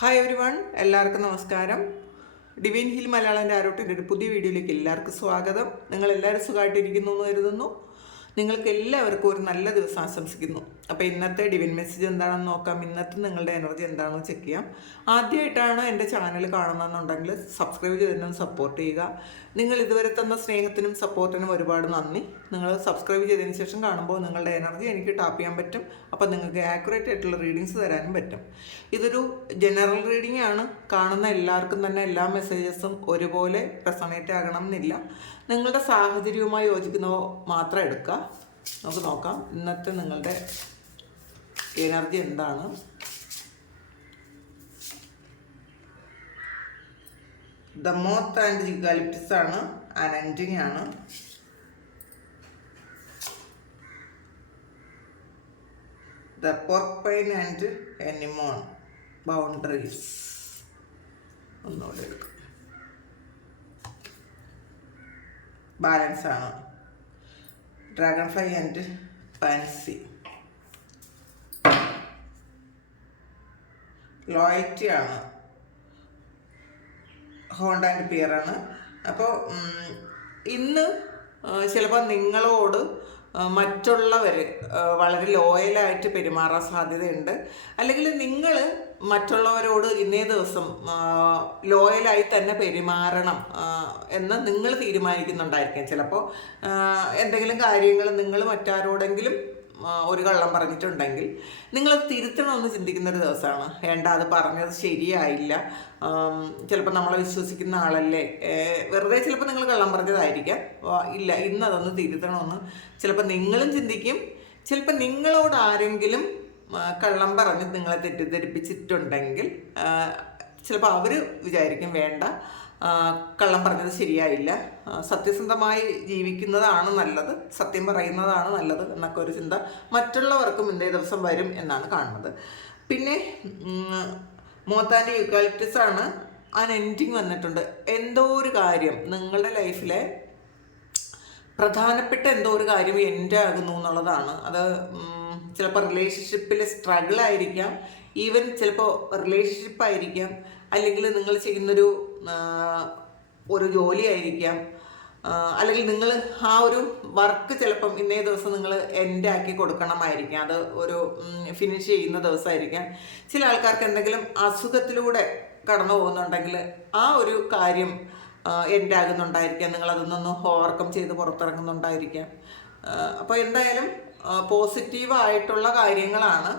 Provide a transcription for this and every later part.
Hi every one എല്ലാവർക്കും നമസ്കാരം. Divine hill Malayalam ആരോട്ടിന്റെ ഒരു പുതിയ വീഡിയോയിലേക്ക് എല്ലാവർക്കും സ്വാഗതം. നിങ്ങൾ എല്ലാവരും സുഖമായിട്ടിരിക്കുന്നു എന്ന് കരുതുന്നു. നിങ്ങൾക്ക് എല്ലാവർക്കും ഒരു നല്ല ദിവസം ആശംസിക്കുന്നു. അപ്പോൾ ഇന്നത്തെ ഡിവിൻ മെസ്സേജ് എന്താണെന്ന് നോക്കാം. ഇന്നത്തെ നിങ്ങളുടെ എനർജി എന്താണെന്ന് ചെക്ക് ചെയ്യാം. ആദ്യമായിട്ടാണ് എന്റെ ചാനൽ കാണുന്നതെന്നുണ്ടെങ്കിൽ സബ്സ്ക്രൈബ് ചെയ്തതിനും സപ്പോർട്ട് ചെയ്യുക. നിങ്ങൾ ഇതുവരെ തന്ന സ്നേഹത്തിനും സപ്പോർട്ടിനും ഒരുപാട് നന്ദി. നിങ്ങൾ സബ്സ്ക്രൈബ് ചെയ്തതിന് ശേഷം കാണുമ്പോൾ നിങ്ങളുടെ എനർജി എനിക്ക് ടാപ്പ് ചെയ്യാൻ പറ്റും. അപ്പോൾ നിങ്ങൾക്ക് ആക്യുറേറ്റ് ആയിട്ടുള്ള റീഡിങ്സ് തരാനും പറ്റും. ഇതൊരു ജനറൽ റീഡിംഗ് ആണ്. കാണുന്ന എല്ലാവർക്കും തന്നെ എല്ലാ മെസ്സേജസും ഒരുപോലെ റെസണേറ്റ് ആകണം എന്നില്ല. നിങ്ങളുടെ സാഹചര്യവുമായി യോജിക്കുന്നവ മാത്രം എടുക്കുക. നമുക്ക് നോക്കാം. ഇന്നത്തെ നിങ്ങളുടെ എനർജി എന്താണ്? ദ മോത്ത് ആൻഡ് ജിഗാലിപ്റ്റിസ് ആണ് അനന്റിങ് ആണ് the porcupine and anemone boundaries ഒന്നുകൂടെ എടുക്കും. ബാലൻസ് ആണ്. Dragonfly and fancy loyalty ആണ്. ഹോണ്ട ആൻഡ് പിയർ ആണ് അപ്പോൾ ഇന്ന് ചിലപ്പോൾ നിങ്ങളോട് മറ്റുള്ളവർ വളരെ ലോയലായിട്ട് പെരുമാറാൻ സാധ്യതയുണ്ട്. അല്ലെങ്കിൽ നിങ്ങൾ മറ്റുള്ളവരോട് ഇന്നേ ദിവസം ലോയലായി തന്നെ പെരുമാറണം എന്ന് നിങ്ങൾ തീരുമാനിക്കുന്നുണ്ടായിരിക്കാം. ചിലപ്പോൾ എന്തെങ്കിലും കാര്യങ്ങൾ നിങ്ങൾ മറ്റാരോടെങ്കിലും ഒരു കള്ളം പറഞ്ഞിട്ടുണ്ടെങ്കിൽ നിങ്ങൾ തിരുത്തണമെന്ന് ചിന്തിക്കുന്ന ഒരു ദിവസമാണ്. വേണ്ട അത് പറഞ്ഞത് ശരിയായില്ല. ചിലപ്പോൾ നമ്മളെ വിശ്വസിക്കുന്ന ആളല്ലേ? വെറുതെ ചിലപ്പോൾ നിങ്ങൾ കള്ളം പറഞ്ഞതായിരിക്കാം. ഇല്ല ഇന്ന് അതൊന്ന് തിരുത്തണമെന്ന് ചിലപ്പോൾ നിങ്ങളും ചിന്തിക്കും. ചിലപ്പോൾ നിങ്ങളോട് ആരെങ്കിലും കള്ളം പറഞ്ഞ് നിങ്ങളെ തെറ്റിദ്ധരിപ്പിച്ചിട്ടുണ്ടെങ്കിൽ ചിലപ്പോൾ അവർ വിചാരിക്കും വേണ്ട കള്ളം പറഞ്ഞത് ശരിയായില്ല. സത്യസന്ധമായി ജീവിക്കുന്നതാണ് നല്ലത് സത്യം പറയുന്നതാണ് നല്ലത് എന്നൊക്കെ ഒരു ചിന്ത മറ്റുള്ളവർക്കും ഇന്നേ ദിവസം വരും എന്നാണ് കാണുന്നത്. പിന്നെ മോത്താന്റെ യുക്കാലിറ്റിസ് ആണ് എൻഡിങ് വന്നിട്ടുണ്ട്. എന്തോ ഒരു കാര്യം നിങ്ങളുടെ ലൈഫിലെ പ്രധാനപ്പെട്ട എന്തോ ഒരു കാര്യം എന്റെ ആകുന്നു എന്നുള്ളതാണ്. അത് ചിലപ്പോൾ റിലേഷൻഷിപ്പിൽ സ്ട്രഗിൾ ആയിരിക്കാം. ഈവൻ ചിലപ്പോൾ റിലേഷൻഷിപ്പ് ആയിരിക്കാം. അല്ലെങ്കിൽ നിങ്ങൾ ചെയ്യുന്നൊരു ഒരു ജോലിയായിരിക്കാം. അല്ലെങ്കിൽ നിങ്ങൾ ആ ഒരു വർക്ക് ചിലപ്പം ഇന്നേ ദിവസം നിങ്ങൾ എൻഡ് ആക്കി കൊടുക്കണമായിരിക്കാം. അത് ഒരു ഫിനിഷ് ചെയ്യുന്ന ദിവസമായിരിക്കാം. ചില ആൾക്കാർക്ക് എന്തെങ്കിലും അസുഖത്തിലൂടെ കടന്നു പോകുന്നുണ്ടെങ്കിൽ ആ ഒരു കാര്യം എൻഡ് ആകുന്നുണ്ടായിരിക്കാം. നിങ്ങൾ അതിൽ നിന്ന് ഓവർകം ചെയ്ത് പുറത്തിറങ്ങുന്നുണ്ടായിരിക്കാം. അപ്പോൾ എന്തായാലും പോസിറ്റീവ് ആയിട്ടുള്ള കാര്യങ്ങളാണ്.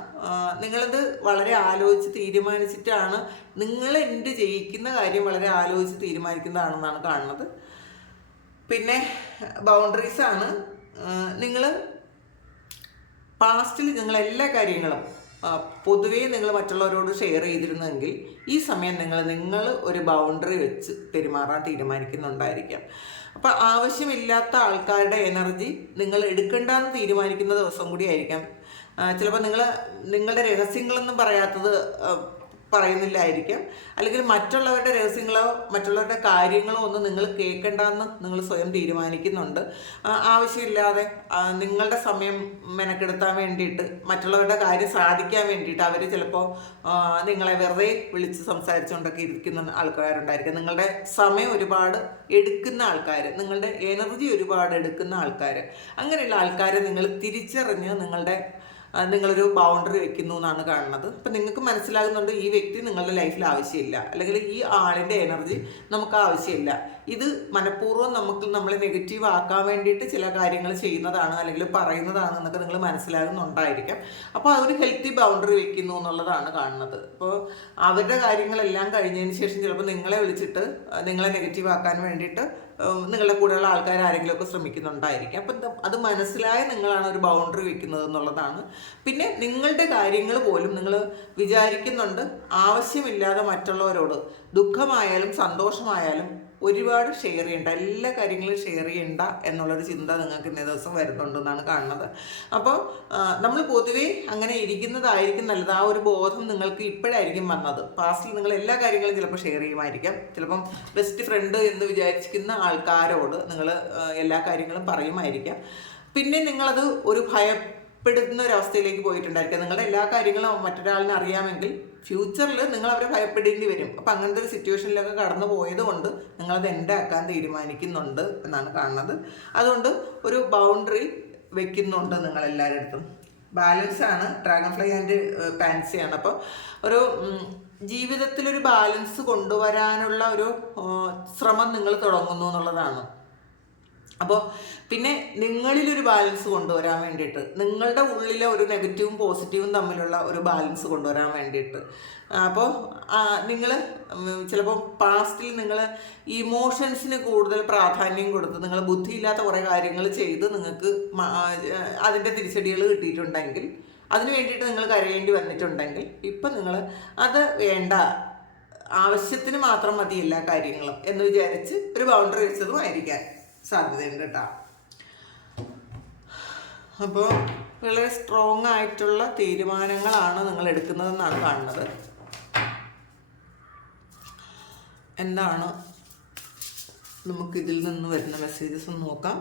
നിങ്ങളത് വളരെ ആലോചിച്ച് തീരുമാനിച്ചിട്ടാണ് നിങ്ങൾ എൻഡ് ചെയ്യിക്കുന്ന കാര്യം വളരെ ആലോചിച്ച് തീരുമാനിക്കുന്നതാണെന്നാണ് കാണുന്നത്. പിന്നെ ബൗണ്ടറീസ് ആണ് നിങ്ങൾ പാസ്റ്റിൽ നിങ്ങൾ എല്ലാ കാര്യങ്ങളും പൊതുവേ നിങ്ങൾ മറ്റുള്ളവരോട് ഷെയർ ചെയ്തിരുന്നെങ്കിൽ ഈ സമയം നിങ്ങൾ നിങ്ങൾ ഒരു ബൗണ്ടറി വെച്ച് പെരുമാറാൻ തീരുമാനിക്കുന്നുണ്ടായിരിക്കാം. അപ്പം ആവശ്യമില്ലാത്ത ആൾക്കാരുടെ എനർജി നിങ്ങൾ എടുക്കണ്ടെന്ന് തീരുമാനിക്കുന്ന ദിവസം കൂടി ആയിരിക്കാം. ചിലപ്പോൾ നിങ്ങൾ നിങ്ങളുടെ രഹസ്യങ്ങളൊന്നും പറയാത്തത് പറയുന്നില്ലായിരിക്കാം. അല്ലെങ്കിൽ മറ്റുള്ളവരുടെ രഹസ്യങ്ങളോ മറ്റുള്ളവരുടെ കാര്യങ്ങളോ ഒന്നും നിങ്ങൾ കേൾക്കണ്ടെന്ന് നിങ്ങൾ സ്വയം തീരുമാനിക്കുന്നുണ്ട്. ആവശ്യമില്ലാതെ നിങ്ങളുടെ സമയം മെനക്കെടുത്താൻ വേണ്ടിയിട്ട് മറ്റുള്ളവരുടെ കാര്യം സാധിക്കാൻ വേണ്ടിയിട്ട് അവർ ചിലപ്പോൾ നിങ്ങളെ വെറുതെ വിളിച്ച് സംസാരിച്ചുകൊണ്ടൊക്കെ ഇരിക്കുന്ന ആൾക്കാരുണ്ടായിരിക്കും. നിങ്ങളുടെ സമയം ഒരുപാട് എടുക്കുന്ന ആൾക്കാർ നിങ്ങളുടെ എനർജി ഒരുപാട് എടുക്കുന്ന ആൾക്കാർ അങ്ങനെയുള്ള ആൾക്കാരെ നിങ്ങൾ തിരിച്ചറിഞ്ഞ് നിങ്ങളുടെ നിങ്ങളൊരു ബൗണ്ടറി വെക്കുന്നു എന്നാണ് കാണുന്നത്. അപ്പം നിങ്ങൾക്ക് മനസ്സിലാകുന്നുണ്ട് ഈ വ്യക്തി നിങ്ങളുടെ ലൈഫിൽ ആവശ്യമില്ല. അല്ലെങ്കിൽ ഈ ആളിന്റെ എനർജി നമുക്ക് ആവശ്യമില്ല. ഇത് മനഃപൂർവം നമുക്ക് നമ്മളെ നെഗറ്റീവ് ആക്കാൻ വേണ്ടിയിട്ട് ചില കാര്യങ്ങൾ ചെയ്യുന്നതാണ് അല്ലെങ്കിൽ പറയുന്നതാണ് എന്നൊക്കെ നിങ്ങൾ മനസ്സിലാകുന്നുണ്ടായിരിക്കാം. അപ്പോൾ ഒരു ഹെൽത്തി ബൗണ്ടറി വെക്കുന്നു എന്നുള്ളതാണ് കാണുന്നത്. അപ്പോൾ അവരുടെ കാര്യങ്ങളെല്ലാം കഴിഞ്ഞതിന് ശേഷം ചിലപ്പോൾ നിങ്ങളെ വിളിച്ചിട്ട് നിങ്ങളെ നെഗറ്റീവ് ആക്കാൻ വേണ്ടിയിട്ട് നിങ്ങളുടെ കൂടെയുള്ള ആൾക്കാർ ആരെങ്കിലുമൊക്കെ ശ്രമിക്കുന്നുണ്ടായിരിക്കും. അപ്പം അത് മനസ്സിലായ നിങ്ങളാണ് ഒരു ബൗണ്ടറി വെക്കുന്നത് എന്നുള്ളതാണ്. പിന്നെ നിങ്ങളുടെ കാര്യങ്ങൾ പോലും നിങ്ങൾ വിചാരിക്കുന്നുണ്ട് ആവശ്യമില്ലാതെ മറ്റുള്ളവരോട് ദുഃഖമായാലും സന്തോഷമായാലും ഒരുപാട് ഷെയർ ചെയ്യണ്ട എല്ലാ കാര്യങ്ങളും ഷെയർ ചെയ്യണ്ട എന്നുള്ളൊരു ചിന്ത നിങ്ങൾക്ക് ഇന്നേ ദിവസം വരുന്നുണ്ടെന്നാണ് കാണുന്നത്. അപ്പോൾ നമ്മൾ പൊതുവേ അങ്ങനെ ഇരിക്കുന്നതായിരിക്കും നല്ലത്. ആ ഒരു ബോധം നിങ്ങൾക്ക് ഇപ്പോഴായിരിക്കും വന്നത്. പാസ്റ്റിൽ നിങ്ങൾ എല്ലാ കാര്യങ്ങളും ചിലപ്പോൾ ഷെയർ ചെയ്യുമായിരിക്കാം. ചിലപ്പം ബെസ്റ്റ് ഫ്രണ്ട് എന്ന് വിചാരിക്കുന്ന ആൾക്കാരോട് നിങ്ങൾ എല്ലാ കാര്യങ്ങളും പറയുമായിരിക്കാം. പിന്നെ നിങ്ങളത് ഒരു ഭയപ്പെടുന്ന ഒരു അവസ്ഥയിലേക്ക് പോയിട്ടുണ്ടായിരിക്കാം. നിങ്ങളുടെ എല്ലാ കാര്യങ്ങളും മറ്റൊരാളിനെ അറിയാമെങ്കിൽ ഫ്യൂച്ചറിൽ നിങ്ങൾ അവരെ ഭയപ്പെടേണ്ടി വരും. അപ്പം അങ്ങനത്തെ ഒരു സിറ്റുവേഷനിലൊക്കെ കടന്നു പോയത് കൊണ്ട് നിങ്ങളത് എന്റെ ആക്കാൻ തീരുമാനിക്കുന്നുണ്ട് എന്നാണ് കാണുന്നത്. അതുകൊണ്ട് ഒരു ബൗണ്ടറി വെക്കുന്നുണ്ട് നിങ്ങൾ അടുത്തും. ബാലൻസ് ആണ്. ഡ്രാഗൺ ഫ്ലൈ ആൻഡ് പാൻസിയാണ് അപ്പോൾ ഒരു ജീവിതത്തിലൊരു ബാലൻസ് കൊണ്ടുവരാനുള്ള ഒരു ശ്രമം നിങ്ങൾ തുടങ്ങുന്നു എന്നുള്ളതാണ്. അപ്പോൾ പിന്നെ നിങ്ങളിലൊരു ബാലൻസ് കൊണ്ടുവരാൻ വേണ്ടിയിട്ട് നിങ്ങളുടെ ഉള്ളിലെ ഒരു നെഗറ്റീവും പോസിറ്റീവും തമ്മിലുള്ള ഒരു ബാലൻസ് കൊണ്ടുവരാൻ വേണ്ടിയിട്ട്. അപ്പോൾ നിങ്ങൾ ചിലപ്പോൾ പാസ്റ്റിൽ നിങ്ങൾ ഇമോഷൻസിന് കൂടുതൽ പ്രാധാന്യം കൊടുത്ത് നിങ്ങൾ ബുദ്ധിയില്ലാത്ത കുറേ കാര്യങ്ങൾ ചെയ്ത് നിങ്ങൾക്ക് അതിന്റെ തിരിച്ചടികൾ കിട്ടിയിട്ടുണ്ടെങ്കിൽ അതിന് വേണ്ടിയിട്ട് നിങ്ങൾ കരയേണ്ടി വന്നിട്ടുണ്ടെങ്കിൽ ഇപ്പം നിങ്ങൾ അത് വേണ്ട ആവശ്യത്തിന് മാത്രം മതി എല്ലാ കാര്യങ്ങളും എന്ന് വിചാരിച്ച് ഒരു ബൗണ്ടറി വെച്ചതും ആയിരിക്കാൻ സാധ്യതയുണ്ട് കേട്ടോ അപ്പോൾ വളരെ സ്ട്രോങ് ആയിട്ടുള്ള തീരുമാനങ്ങളാണ് നിങ്ങൾ എടുക്കുന്നതെന്നാണ് കാണുന്നത്. എന്താണ്? നമുക്കിതിൽ നിന്ന് വരുന്ന മെസ്സേജസ് ഒന്ന് നോക്കാം.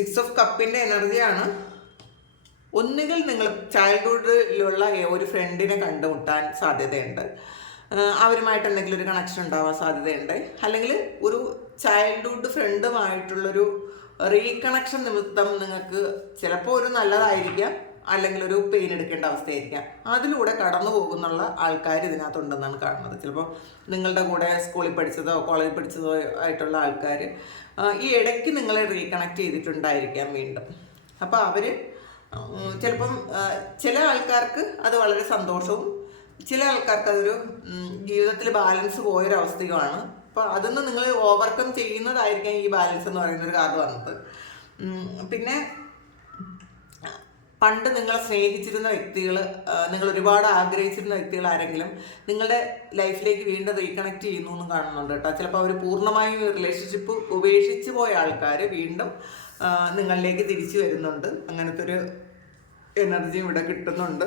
സിക്സ് ഓഫ് കപ്പിന്റെ എനർജിയാണ്. ഒന്നുകിൽ നിങ്ങൾ ചൈൽഡ്ഹുഡിലുള്ള ഒരു ഫ്രണ്ടിനെ കണ്ടുമുട്ടാൻ സാധ്യതയുണ്ട്. അവരുമായിട്ട് എന്തെങ്കിലും ഒരു കണക്ഷൻ ഉണ്ടാവാൻ സാധ്യതയുണ്ട്. അല്ലെങ്കിൽ ഒരു ചൈൽഡ്ഹുഡ് ഫ്രണ്ടുമായിട്ടുള്ളൊരു റീകണക്ഷൻ നിമിത്തം നിങ്ങൾക്ക് ചിലപ്പോൾ ഒരു നല്ലതായിരിക്കാം. അല്ലെങ്കിൽ ഒരു പെയിൻ എടുക്കേണ്ട അവസ്ഥയായിരിക്കാം. അതിലൂടെ കടന്നു പോകുന്നുള്ള ആൾക്കാർ ഇതിനകത്തുണ്ടെന്നാണ് കാണുന്നത്. ചിലപ്പോൾ നിങ്ങളുടെ കൂടെ സ്കൂളിൽ പഠിച്ചതോ കോളേജിൽ പഠിച്ചതോ ആയിട്ടുള്ള ആൾക്കാർ ഈ ഇടയ്ക്ക് നിങ്ങളെ റീകണക്ട് ചെയ്തിട്ടുണ്ടായിരിക്കാം വീണ്ടും. അപ്പോൾ അവർ ചിലപ്പം ചില ആൾക്കാർക്ക് അത് വളരെ സന്തോഷവും ചില ആൾക്കാർക്ക് അതൊരു ജീവിതത്തിൽ ബാലൻസ് പോയൊരവസ്ഥയുമാണ്. അപ്പോൾ അതൊന്ന് നിങ്ങൾ ഓവർകം ചെയ്യുന്നതായിരിക്കാം ഈ ബാലൻസ് എന്ന് പറയുന്ന ഒരു കാർഡ് വന്നത്. പിന്നെ പണ്ട് നിങ്ങളെ സ്നേഹിച്ചിരുന്ന വ്യക്തികൾ നിങ്ങൾ ഒരുപാട് ആഗ്രഹിച്ചിരുന്ന വ്യക്തികൾ ആരെങ്കിലും നിങ്ങളുടെ ലൈഫിലേക്ക് വീണ്ടും റീകണക്ട് ചെയ്യുന്നു എന്ന് കാണുന്നുണ്ട് കേട്ടോ. ചിലപ്പോൾ അവർ പൂർണമായും റിലേഷൻഷിപ്പ് ഉപേക്ഷിച്ച് പോയ ആൾക്കാർ വീണ്ടും നിങ്ങളിലേക്ക് തിരിച്ചു വരുന്നുണ്ട്. അങ്ങനത്തെ ഒരു എനർജി ഇവിടെ കിട്ടുന്നുണ്ട്.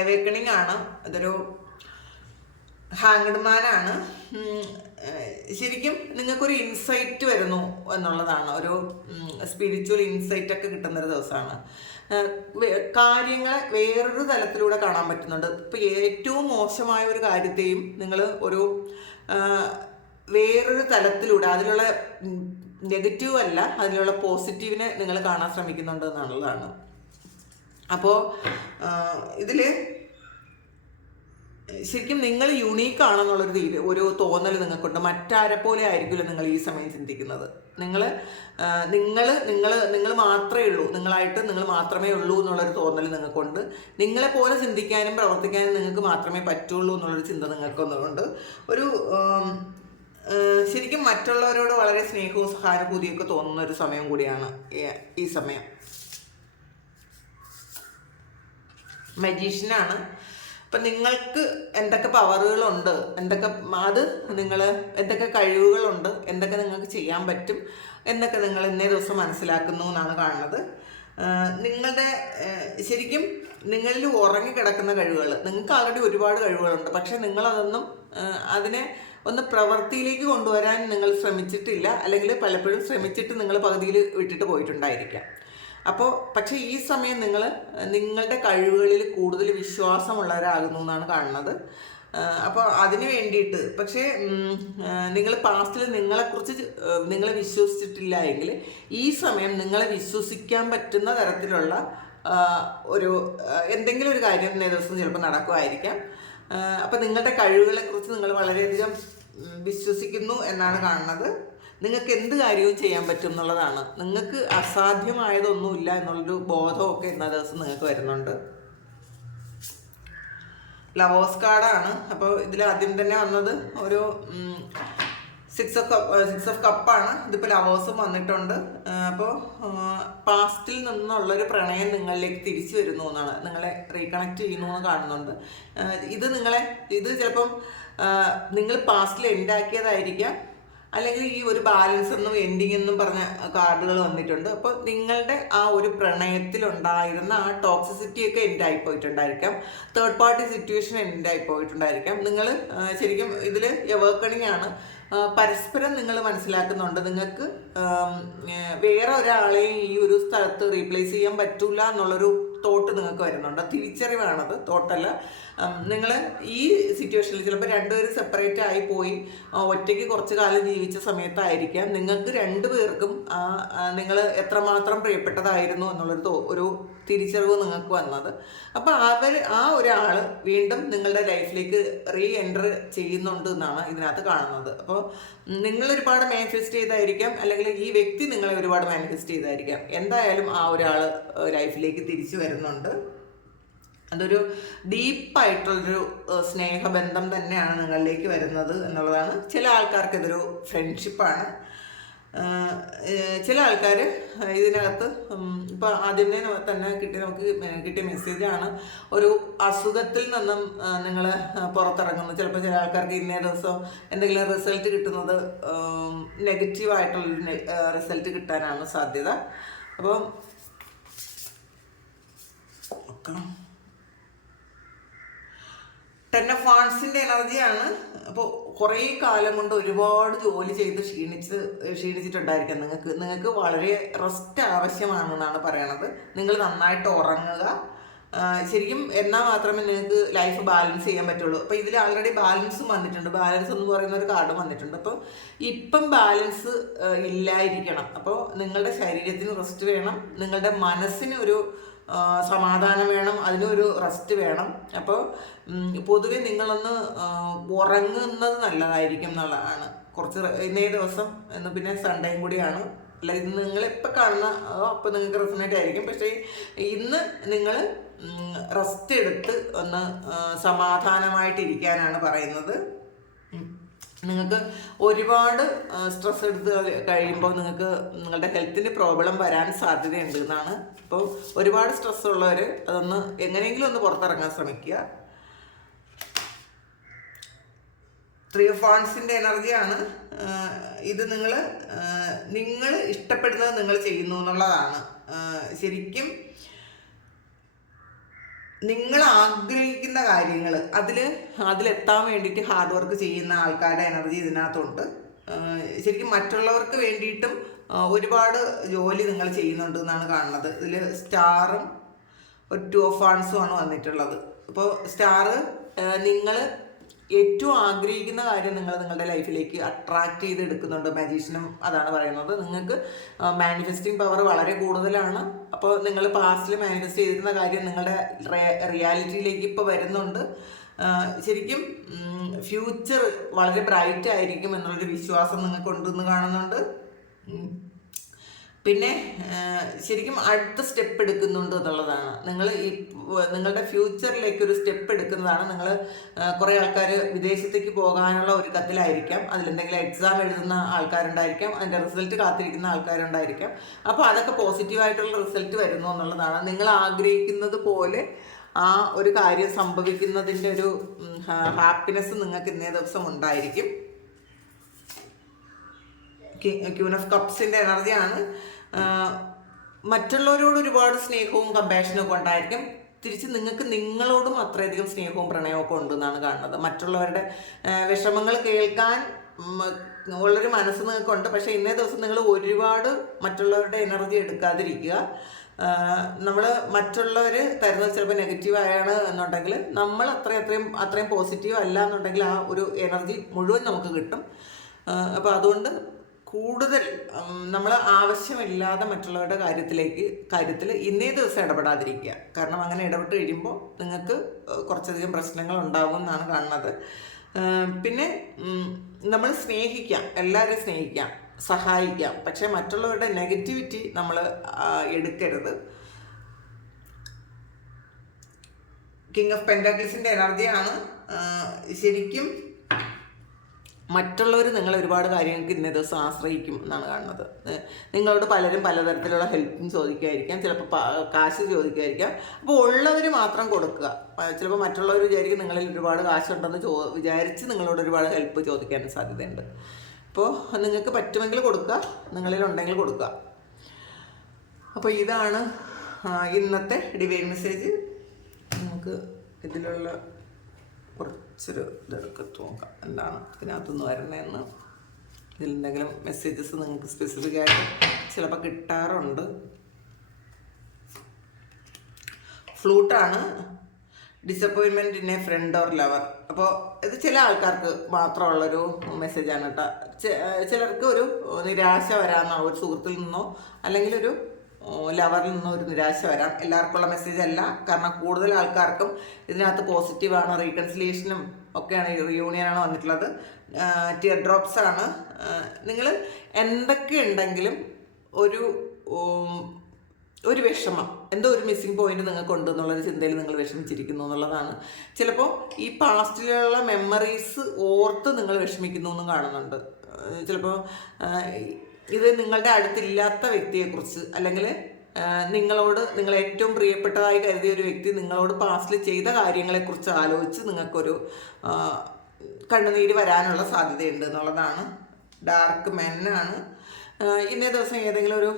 അവേക്കണിങ് ആണ്. അതൊരു ഹാങ്ഡ് മാനാണ് ശരിക്കും നിങ്ങൾക്കൊരു ഇൻസൈറ്റ് വരുന്നു എന്നുള്ളതാണ്. ഒരു സ്പിരിച്വൽ ഇൻസൈറ്റ് ഒക്കെ കിട്ടുന്ന ഒരു ദിവസമാണ് കാര്യങ്ങളെ വേറൊരു തലത്തിലൂടെ കാണാൻ പറ്റുന്നുണ്ട്. ഇപ്പം ഏറ്റവും മോശമായ ഒരു കാര്യത്തെയും നിങ്ങൾ ഒരു വേറൊരു തലത്തിലൂടെ അതിലുള്ള നെഗറ്റീവ് അല്ല അതിലുള്ള പോസിറ്റീവിനെ നിങ്ങൾ കാണാൻ ശ്രമിക്കുന്നുണ്ട് എന്നുള്ളതാണ്. അപ്പോൾ ഇതിൽ ശരിക്കും നിങ്ങൾ യുണീക്ക് ആണെന്നുള്ളൊരു ഒരു തോന്നൽ നിങ്ങൾക്കുണ്ട്. മറ്റാരെ പോലെ ആയിരിക്കില്ല നിങ്ങൾ ഈ സമയം ചിന്തിക്കുന്നത്. നിങ്ങൾ നിങ്ങൾ നിങ്ങൾ നിങ്ങൾ മാത്രമേ ഉള്ളൂ. നിങ്ങളായിട്ട് നിങ്ങൾ മാത്രമേ ഉള്ളൂ എന്നുള്ളൊരു തോന്നൽ നിങ്ങൾക്കുണ്ട്. നിങ്ങളെ പോലെ ചിന്തിക്കാനും പ്രവർത്തിക്കാനും നിങ്ങൾക്ക് മാത്രമേ പറ്റുള്ളൂ എന്നുള്ളൊരു ചിന്ത നിങ്ങൾക്കൊന്നുണ്ട് ഒരു ശരിക്കും മറ്റുള്ളവരോട് വളരെ സ്നേഹവും സഹാനുഭൂതിയൊക്കെ തോന്നുന്ന ഒരു സമയം കൂടിയാണ് ഈ സമയം. മജീഷ്യനാണ്. അപ്പം നിങ്ങൾക്ക് എന്തൊക്കെ പവറുകളുണ്ട്? എന്തൊക്കെ അത് നിങ്ങൾ എന്തൊക്കെ കഴിവുകളുണ്ട്? എന്തൊക്കെ നിങ്ങൾക്ക് ചെയ്യാൻ പറ്റും? എന്നൊക്കെ നിങ്ങൾ ഇന്നേ ദിവസം മനസ്സിലാക്കുന്നു എന്നാണ് കാണുന്നത്. നിങ്ങളുടെ ശരിക്കും നിങ്ങളിൽ ഉറങ്ങിക്കിടക്കുന്ന കഴിവുകൾ നിങ്ങൾക്ക് ആൾറെഡി ഒരുപാട് കഴിവുകളുണ്ട്. പക്ഷെ നിങ്ങളതൊന്നും അതിനെ ഒന്ന് പ്രവൃത്തിയിലേക്ക് കൊണ്ടുവരാൻ നിങ്ങൾ ശ്രമിച്ചിട്ടില്ല. അല്ലെങ്കിൽ പലപ്പോഴും ശ്രമിച്ചിട്ട് നിങ്ങൾ പകുതിയിൽ വിട്ടിട്ട് പോയിട്ടുണ്ടായിരിക്കാം. അപ്പോൾ പക്ഷേ ഈ സമയം നിങ്ങൾ നിങ്ങളുടെ കഴിവുകളിൽ കൂടുതൽ വിശ്വാസമുള്ളവരാകുന്നു എന്നാണ് കാണുന്നത്. അപ്പോൾ അതിന് വേണ്ടിയിട്ട് പക്ഷേ നിങ്ങൾ പാസ്റ്റിൽ നിങ്ങളെക്കുറിച്ച് നിങ്ങളെ വിശ്വസിച്ചിട്ടില്ല എങ്കിൽ ഈ സമയം നിങ്ങളെ വിശ്വസിക്കാൻ പറ്റുന്ന തരത്തിലുള്ള ഒരു എന്തെങ്കിലും ഒരു കാര്യം ദിവസം ചിലപ്പോൾ നടക്കുമായിരിക്കാം. അപ്പോൾ നിങ്ങളുടെ കഴിവുകളെക്കുറിച്ച് നിങ്ങൾ വളരെയധികം വിശ്വസിക്കുന്നു എന്നാണ് കാണുന്നത്. നിങ്ങൾക്ക് എന്ത് കാര്യവും ചെയ്യാൻ പറ്റും എന്നുള്ളതാണ്. നിങ്ങൾക്ക് അസാധ്യമായതൊന്നുമില്ല എന്നുള്ളൊരു ബോധമൊക്കെ ഇന്ന ദിവസം നിങ്ങൾക്ക് വരുന്നുണ്ട്. ലവേഴ്സ് കാർഡാണ് അപ്പോൾ ഇതിൽ ആദ്യം തന്നെ വന്നത് ഒരു six of cup six of കപ്പാണ് ഇതിപ്പോൾ ലവേഴ്സും വന്നിട്ടുണ്ട്. അപ്പോൾ പാസ്റ്റിൽ നിന്നുള്ളൊരു പ്രണയം നിങ്ങളിലേക്ക് തിരിച്ചു വരുന്നു എന്നാണ്. നിങ്ങളെ റീകണക്ട് ചെയ്യുന്നു എന്ന് കാണുന്നുണ്ട്. ഇത് നിങ്ങളെ ഇത് ചിലപ്പം നിങ്ങൾ പാസ്റ്റിൽ എൻഡാക്കിയതായിരിക്കാം അല്ലെങ്കിൽ ഈ ഒരു ബാലൻസ് എന്നും എൻഡിങ് എന്നും പറഞ്ഞ കാർഡുകൾ വന്നിട്ടുണ്ട്. അപ്പോൾ നിങ്ങളുടെ ആ ഒരു പ്രണയത്തിൽ ഉണ്ടായിരുന്ന ആ ടോക്സിസിറ്റി ഒക്കെ എൻഡ് ആയി പോയിട്ടുണ്ടായിരിക്കാം. തേർഡ് പാർട്ടി സിറ്റുവേഷൻ എൻഡ് ആയി പോയിട്ടുണ്ടായിരിക്കാം. നിങ്ങൾ ശരിക്കും ഇതിൽ വർക്കണിങ് ആണ് പരസ്പരം നിങ്ങൾ മനസ്സിലാക്കുന്നുണ്ട്. നിങ്ങൾക്ക് വേറെ ഒരാളെയും ഈ ഒരു സ്ഥലത്ത് റീപ്ലേസ് ചെയ്യാൻ പറ്റൂല എന്നുള്ളൊരു തോട്ട് നിങ്ങൾക്ക് വരുന്നുണ്ട്. തിരിച്ചറിവാണത് തോട്ടല്ല. നിങ്ങൾ ഈ സിറ്റുവേഷനിൽ ചിലപ്പോൾ രണ്ടുപേരും സെപ്പറേറ്റ് ആയി പോയി ഒറ്റയ്ക്ക് കുറച്ച് കാലം ജീവിച്ച സമയത്തായിരിക്കാം. നിങ്ങൾക്ക് രണ്ടുപേർക്കും നിങ്ങൾ എത്രമാത്രം പ്രിയപ്പെട്ടതായിരുന്നു എന്നുള്ളൊരു ഒരു തിരിച്ചറിവ് നിങ്ങൾക്ക് വന്നത്. അപ്പോൾ അവർ ആ ഒരാൾ വീണ്ടും നിങ്ങളുടെ ലൈഫിലേക്ക് റീ എന്റർ ചെയ്യുന്നുണ്ട് എന്നാണ് ഇതിനകത്ത് കാണുന്നത്. അപ്പോൾ നിങ്ങൾ ഒരുപാട് മാനിഫെസ്റ്റ് ചെയ്തായിരിക്കാം അല്ലെങ്കിൽ ഈ വ്യക്തി നിങ്ങളെ ഒരുപാട് മാനിഫെസ്റ്റ് ചെയ്തായിരിക്കാം. എന്തായാലും ആ ഒരാൾ ലൈഫിലേക്ക് തിരിച്ചു വരുന്നുണ്ട്. അതൊരു ഡീപ്പായിട്ടുള്ളൊരു സ്നേഹബന്ധം തന്നെയാണ് നിങ്ങളിലേക്ക് വരുന്നത് എന്നുള്ളതാണ്. ചില ആൾക്കാർക്ക് ഇതൊരു ഫ്രണ്ട്ഷിപ്പാണ് ചില ആൾക്കാർ ഇതിനകത്ത് ഇപ്പോൾ ആദ്യമേ തന്നെ കിട്ടി നമുക്ക് കിട്ടിയ മെസ്സേജാണ് ഒരു അസുഖത്തിൽ നിന്നും നിങ്ങൾ പുറത്തിറങ്ങുന്നു. ചിലപ്പോൾ ചില ആൾക്കാർക്ക് ഇന്നേ ദിവസം എന്തെങ്കിലും റിസൾട്ട് കിട്ടുന്നത് നെഗറ്റീവായിട്ടുള്ള റിസൾട്ട് കിട്ടാനാണ് സാധ്യത. അപ്പം ടെൻ ഓഫ് വാൺസിന്റെ എനർജിയാണ്. അപ്പോൾ കുറേ കാലം കൊണ്ട് ഒരുപാട് ജോലി ചെയ്ത് ക്ഷീണിച്ച് ക്ഷീണിച്ചിട്ടുണ്ടായിരിക്കാം. നിങ്ങൾക്ക് നിങ്ങൾക്ക് വളരെ റെസ്റ്റ് ആവശ്യമാണെന്നാണ് പറയണത്. നിങ്ങൾ നന്നായിട്ട് ഉറങ്ങുക. ശരിക്കും എന്നാൽ മാത്രമേ നിങ്ങൾക്ക് ലൈഫ് ബാലൻസ് ചെയ്യാൻ പറ്റുള്ളൂ. അപ്പോൾ ഇതിൽ ആൾറെഡി ബാലൻസും വന്നിട്ടുണ്ട്. ബാലൻസ് എന്ന് പറയുന്ന ഒരു കാർഡ് വന്നിട്ടുണ്ട്. അപ്പോൾ ഇപ്പം ബാലൻസ് ഇല്ലായിരിക്കണം. അപ്പോൾ നിങ്ങളുടെ ശരീരത്തിന് റെസ്റ്റ് വേണം. നിങ്ങളുടെ മനസ്സിന് ഒരു സമാധാനം വേണം. അതിനൊരു റെസ്റ്റ് വേണം. അപ്പോൾ പൊതുവേ നിങ്ങളൊന്ന് ഉറങ്ങുന്നത് നല്ലതായിരിക്കും എന്നുള്ളതാണ്. കുറച്ച് ഇന്നേ ദിവസം എന്ന് പിന്നെ സൺഡേയും കൂടിയാണ് അല്ല ഇന്ന് നിങ്ങൾ ഇപ്പം കാണുന്ന അപ്പോൾ നിങ്ങൾക്ക് റെസണേറ്റ് ആയിരിക്കും. പക്ഷേ ഇന്ന് നിങ്ങൾ റെസ്റ്റ് എടുത്ത് ഒന്ന് സമാധാനമായിട്ടിരിക്കാനാണ് പറയുന്നത്. നിങ്ങൾക്ക് ഒരുപാട് സ്ട്രെസ് എടുത്ത് കഴിയുമ്പോൾ നിങ്ങൾക്ക് നിങ്ങളുടെ ഹെൽത്തിന് പ്രോബ്ലം വരാൻ സാധ്യതയുണ്ട് എന്നാണ്. അപ്പോൾ ഒരുപാട് സ്ട്രെസ് ഉള്ളവർ അതൊന്ന് എങ്ങനെയെങ്കിലും ഒന്ന് പുറത്തിറങ്ങാൻ ശ്രമിക്കുക. ത്രീ ഫാൺസിന്റെ എനർജിയാണ് ഇത് നിങ്ങൾ നിങ്ങൾ ഇഷ്ടപ്പെടുന്നത് നിങ്ങൾ ചെയ്യുന്നു എന്നുള്ളതാണ്. ശരിക്കും നിങ്ങൾ ആഗ്രഹിക്കുന്ന കാര്യങ്ങൾ അതിൽ അതിലെത്താൻ വേണ്ടിയിട്ട് ഹാർഡ് വർക്ക് ചെയ്യുന്ന ആൾക്കാരുടെ എനർജി ഇതിനകത്തുണ്ട്. ശരിക്കും മറ്റുള്ളവർക്ക് വേണ്ടിയിട്ടും ഒരുപാട് ജോലി നിങ്ങൾ ചെയ്യുന്നുണ്ട് എന്നാണ് കാണുന്നത്. ഇതിൽ സ്റ്റാറും ഒരു ടു ഓഫ് ഫാൺസും ആണ് വന്നിട്ടുള്ളത്. അപ്പോൾ സ്റ്റാർ നിങ്ങൾ ഏറ്റവും ആഗ്രഹിക്കുന്ന കാര്യം നിങ്ങൾ നിങ്ങളുടെ ലൈഫിലേക്ക് അട്രാക്ട് ചെയ്ത് എടുക്കുന്നുണ്ട് മജീഷ്യനും അതാണ് പറയുന്നത്. നിങ്ങൾക്ക് മാനിഫെസ്റ്റിംഗ് പവർ വളരെ കൂടുതലാണ്. അപ്പോൾ നിങ്ങൾ പാസ്റ്റിൽ മാനിഫെസ്റ്റ് ചെയ്തിരുന്ന കാര്യം നിങ്ങളുടെ റിയാലിറ്റിയിലേക്ക് ഇപ്പോൾ വരുന്നുണ്ട്. ശരിക്കും ഫ്യൂച്ചർ വളരെ ബ്രൈറ്റ് ആയിരിക്കും എന്നുള്ളൊരു വിശ്വാസം നിങ്ങൾക്കുണ്ടെന്ന് കാണുന്നുണ്ട്. പിന്നെ ശരിക്കും അടുത്ത സ്റ്റെപ്പ് എടുക്കുന്നുണ്ട് എന്നുള്ളതാണ്. നിങ്ങൾ ഈ നിങ്ങളുടെ ഫ്യൂച്ചറിലേക്ക് ഒരു സ്റ്റെപ്പ് എടുക്കുന്നതാണ്. നിങ്ങൾ കുറേ ആൾക്കാർ വിദേശത്തേക്ക് പോകാനുള്ള ഒരു കത്തിലായിരിക്കാം. അതിലെന്തെങ്കിലും എക്സാം എഴുതുന്ന ആൾക്കാരുണ്ടായിരിക്കാം. അതിന്റെ റിസൾട്ട് കാത്തിരിക്കുന്ന ആൾക്കാരുണ്ടായിരിക്കാം. അപ്പോൾ അതൊക്കെ പോസിറ്റീവായിട്ടുള്ള റിസൾട്ട് വരുന്നു എന്നുള്ളതാണ്. നിങ്ങൾ ആഗ്രഹിക്കുന്നത് പോലെ ആ ഒരു കാര്യം സംഭവിക്കുന്നതിന്റെ ഒരു ഹാപ്പിനെസ് നിങ്ങൾക്ക് ഇന്നേ ദിവസം ഉണ്ടായിരിക്കും. ക്യൂൻ ഓഫ് കപ്സിന്റെ എനർജിയാണ്. മറ്റുള്ളവരോട് ഒരുപാട് സ്നേഹവും കമ്പാഷനും ഒക്കെ ഉണ്ടായിരിക്കും. തിരിച്ച് നിങ്ങൾക്ക് നിങ്ങളോടും അത്രയധികം സ്നേഹവും പ്രണയവും ഒക്കെ ഉണ്ടെന്നാണ് കാണുന്നത്. മറ്റുള്ളവരുടെ വിഷമങ്ങൾ കേൾക്കാൻ ഉള്ളൊരു മനസ്സ് നിങ്ങൾക്കുണ്ട്. പക്ഷേ ഇന്നേ ദിവസം നിങ്ങൾ ഒരുപാട് മറ്റുള്ളവരുടെ എനർജി എടുക്കാതിരിക്കുക. നമ്മൾ മറ്റുള്ളവർ തരുന്നത് ചിലപ്പോൾ നെഗറ്റീവ് ആയാണ് എന്നുണ്ടെങ്കിൽ നമ്മൾ അത്രയും അത്രയും അത്രയും പോസിറ്റീവ് അല്ല എന്നുണ്ടെങ്കിൽ ആ ഒരു എനർജി മുഴുവൻ നമുക്ക് കിട്ടും. അപ്പോൾ അതുകൊണ്ട് കൂടുതൽ നമ്മൾ ആവശ്യമില്ലാതെ മറ്റുള്ളവരുടെ കാര്യത്തിലേക്ക് കാര്യത്തിൽ ഇന്നേ ദിവസം ഇടപെടാതിരിക്കുക. കാരണം അങ്ങനെ ഇടപെട്ട് കഴിയുമ്പോൾ നിങ്ങൾക്ക് കുറച്ചധികം പ്രശ്നങ്ങൾ ഉണ്ടാകും എന്നാണ് കാണുന്നത്. പിന്നെ നമ്മൾ സ്നേഹിക്കാം എല്ലാവരെയും സ്നേഹിക്കാം സഹായിക്കാം. പക്ഷേ മറ്റുള്ളവരുടെ നെഗറ്റിവിറ്റി നമ്മൾ എടുക്കരുത്. കിങ് ഓഫ് പെൻഡാക്കിൾസിന്റെ എനർജിയാണ് ശരിക്കും മറ്റുള്ളവർ നിങ്ങൾ ഒരുപാട് കാര്യങ്ങൾക്ക് ഇന്നേ ദിവസം ആശ്രയിക്കും എന്നാണ് കാണുന്നത്. നിങ്ങളോട് പലരും പലതരത്തിലുള്ള ഹെൽപ്പും ചോദിക്കുമായിരിക്കാം ചിലപ്പോൾ കാശ് ചോദിക്കുമായിരിക്കാം അപ്പോൾ ഉള്ളവർ മാത്രം കൊടുക്കുക. ചിലപ്പോൾ മറ്റുള്ളവർ വിചാരിക്കും നിങ്ങളിൽ ഒരുപാട് കാശുണ്ടെന്ന് ചോ വിചാരിച്ച് നിങ്ങളോട് ഒരുപാട് ഹെൽപ്പ് ചോദിക്കാൻ സാധ്യതയുണ്ട്. അപ്പോൾ നിങ്ങൾക്ക് പറ്റുമെങ്കിൽ കൊടുക്കുക. നിങ്ങളിലുണ്ടെങ്കിൽ കൊടുക്കുക. അപ്പോൾ ഇതാണ് ഇന്നത്തെ ഡിവൈൻ മെസ്സേജ്. നമുക്ക് ഇതിലുള്ള കുറച്ചൊരു ഇതെടുക്കെ നോക്കാം എന്താണ് ഇതിനകത്തുനിന്ന് വരണേന്ന് ഇതിലെന്തെങ്കിലും മെസ്സേജസ് നിങ്ങൾക്ക് സ്പെസിഫിക് ആയിട്ട് ചിലപ്പോൾ കിട്ടാറുണ്ട്. ഫ്ലൂട്ടാണ് disappointment in a friend or lover അപ്പോൾ ഇത് ചില ആൾക്കാർക്ക് മാത്രമുള്ളൊരു മെസ്സേജാണ് കേട്ടോ. ചിലർക്ക് ഒരു നിരാശ വരാമെന്നാണ് ഒരു സുഹൃത്തിൽ നിന്നോ അല്ലെങ്കിൽ ഒരു ലവറിൽ നിന്ന് ഒരു നിരാശ വരാം. എല്ലാവർക്കുള്ള മെസ്സേജ് അല്ല. കാരണം കൂടുതൽ ആൾക്കാർക്കും ഇതിനകത്ത് പോസിറ്റീവാണ് റീകൺസിലിയേഷനും ഒക്കെയാണ്. റിയൂണിയനാണ് വന്നിട്ടുള്ളത്. ടിയർ ഡ്രോപ്സ് ആണ്. നിങ്ങൾ എന്തൊക്കെ ഉണ്ടെങ്കിലും ഒരു ഒരു വിഷമം എന്തോ ഒരു മിസ്സിങ് പോയിന്റ് നിങ്ങൾക്ക് ഉണ്ട് എന്നുള്ളൊരു ചിന്തയിൽ നിങ്ങൾ വിഷമിച്ചിരിക്കുന്നു എന്നുള്ളതാണ്. ചിലപ്പോൾ ഈ പാസ്റ്റിലുള്ള മെമ്മറീസ് ഓർത്ത് നിങ്ങൾ വിഷമിക്കുന്നു എന്നും കാണുന്നുണ്ട്. ചിലപ്പോൾ ഇത് നിങ്ങളുടെ അടുത്തില്ലാത്ത വ്യക്തിയെക്കുറിച്ച് അല്ലെങ്കിൽ നിങ്ങളോട് നിങ്ങൾ ഏറ്റവും പ്രിയപ്പെട്ടതായി കരുതിയ ഒരു വ്യക്തി നിങ്ങളോട് പാസ്റ്റിൽ ചെയ്ത കാര്യങ്ങളെക്കുറിച്ച് ആലോചിച്ച് നിങ്ങൾക്കൊരു കണ്ണുനീര് വരാനുള്ള സാധ്യതയുണ്ട് എന്നുള്ളതാണ്. ഡാർക്ക് മെന്നാണ് ഇന്നേ ദിവസം ഏതെങ്കിലും ഒരു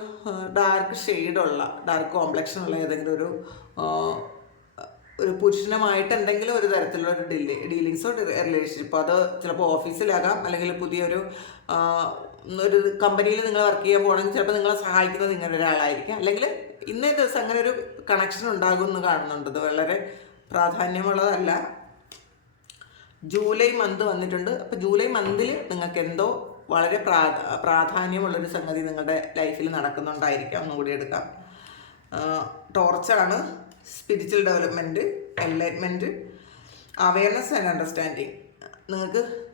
ഡാർക്ക് ഷെയ്ഡുള്ള ഡാർക്ക് കോംപ്ലക്ഷൻ ഉള്ള ഏതെങ്കിലും ഒരു ഒരു പുരുഷനുമായിട്ട് എന്തെങ്കിലും ഒരു തരത്തിലുള്ള ഒരു ഡീലി ഡീലിങ്സോ റിലേഷൻഷിപ്പോ അത് ചിലപ്പോൾ ഓഫീസിലാകാം അല്ലെങ്കിൽ പുതിയൊരു ഒരു കമ്പനിയിൽ നിങ്ങൾ വർക്ക് ചെയ്യാൻ പോകണമെങ്കിൽ ചിലപ്പോൾ നിങ്ങളെ സഹായിക്കുന്നത് നിങ്ങളുടെ ഒരാളായിരിക്കും. അല്ലെങ്കിൽ ഇന്നേ ദിവസം അങ്ങനെ ഒരു കണക്ഷൻ ഉണ്ടാകുമെന്ന് കാണുന്നുണ്ട്. അത് വളരെ പ്രാധാന്യമുള്ളതല്ല. ജൂലൈ മന്ത് വന്നിട്ടുണ്ട്. അപ്പോൾ ജൂലൈ മന്തിൽ നിങ്ങൾക്ക് എന്തോ വളരെ പ്രാ പ്രാധാന്യമുള്ളൊരു സംഗതി നിങ്ങളുടെ ലൈഫിൽ നടക്കുന്നുണ്ടായിരിക്കാം. ഒന്നുകൂടി എടുക്കാം. ടോർച്ചാണ് spiritual development enlightenment awareness and understanding നിങ്ങൾക്ക്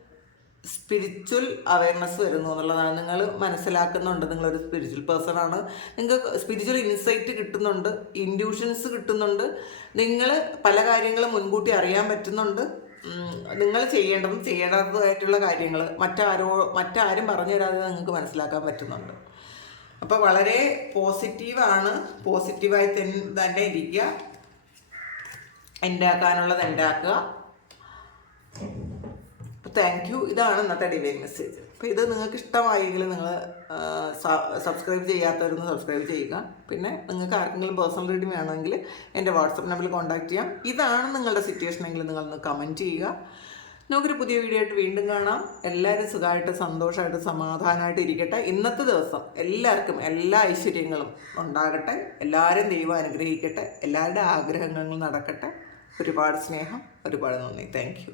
സ്പിരിച്വൽ അവയർനെസ് വരുന്നു എന്നുള്ളതാണ് നിങ്ങൾ മനസ്സിലാക്കുന്നുണ്ട്. നിങ്ങളൊരു സ്പിരിച്വൽ പേഴ്സൺ ആണ്. നിങ്ങൾക്ക് സ്പിരിച്വൽ ഇൻസൈറ്റ് കിട്ടുന്നുണ്ട് ഇൻഡ്യൂഷൻസ് കിട്ടുന്നുണ്ട്. നിങ്ങൾ പല കാര്യങ്ങളും മുൻകൂട്ടി അറിയാൻ പറ്റുന്നുണ്ട്. നിങ്ങൾ ചെയ്യേണ്ടതും ചെയ്യേണ്ടതായിട്ടുള്ള കാര്യങ്ങൾ മറ്റാരോ മറ്റാരും പറഞ്ഞു തരാതെ നിങ്ങൾക്ക് മനസ്സിലാക്കാൻ പറ്റുന്നുണ്ട്. അപ്പോൾ വളരെ പോസിറ്റീവാണ് പോസിറ്റീവായി തന്നെ ഇരിക്കുക. ഉണ്ടാക്കാനുള്ളത് ഉണ്ടാക്കുക താങ്ക് യു ഇതാണ് ഇന്നത്തെ ഡിവൈൻ മെസ്സേജ് അപ്പോൾ ഇത് നിങ്ങൾക്ക് ഇഷ്ടമായെങ്കിൽ നിങ്ങൾ സബ്സ്ക്രൈബ് ചെയ്യാത്തവരൊന്ന് സബ്സ്ക്രൈബ് ചെയ്യുക. പിന്നെ നിങ്ങൾക്ക് ആർക്കെങ്കിലും പേഴ്സണൽ റീഡിംഗ് വേണമെങ്കിൽ എന്റെ വാട്സപ്പ് നമ്പറിൽ കോൺടാക്ട് ചെയ്യാം. ഇതാണ് നിങ്ങളുടെ സിറ്റുവേഷൻ എങ്കിൽ നിങ്ങളൊന്ന് കമന്റ് ചെയ്യുക. നമുക്കൊരു പുതിയ വീഡിയോ ആയിട്ട് വീണ്ടും കാണാം. എല്ലാവരും സുഖമായിട്ട് സന്തോഷമായിട്ട് സമാധാനമായിട്ട് ഇരിക്കട്ടെ. ഇന്നത്തെ ദിവസം എല്ലാവർക്കും എല്ലാ ഐശ്വര്യങ്ങളും ഉണ്ടാകട്ടെ. എല്ലാവരും ദൈവം അനുഗ്രഹിക്കട്ടെ. എല്ലാവരുടെ ആഗ്രഹങ്ങളും നടക്കട്ടെ. ഒരുപാട് സ്നേഹം ഒരുപാട് നന്ദി. താങ്ക്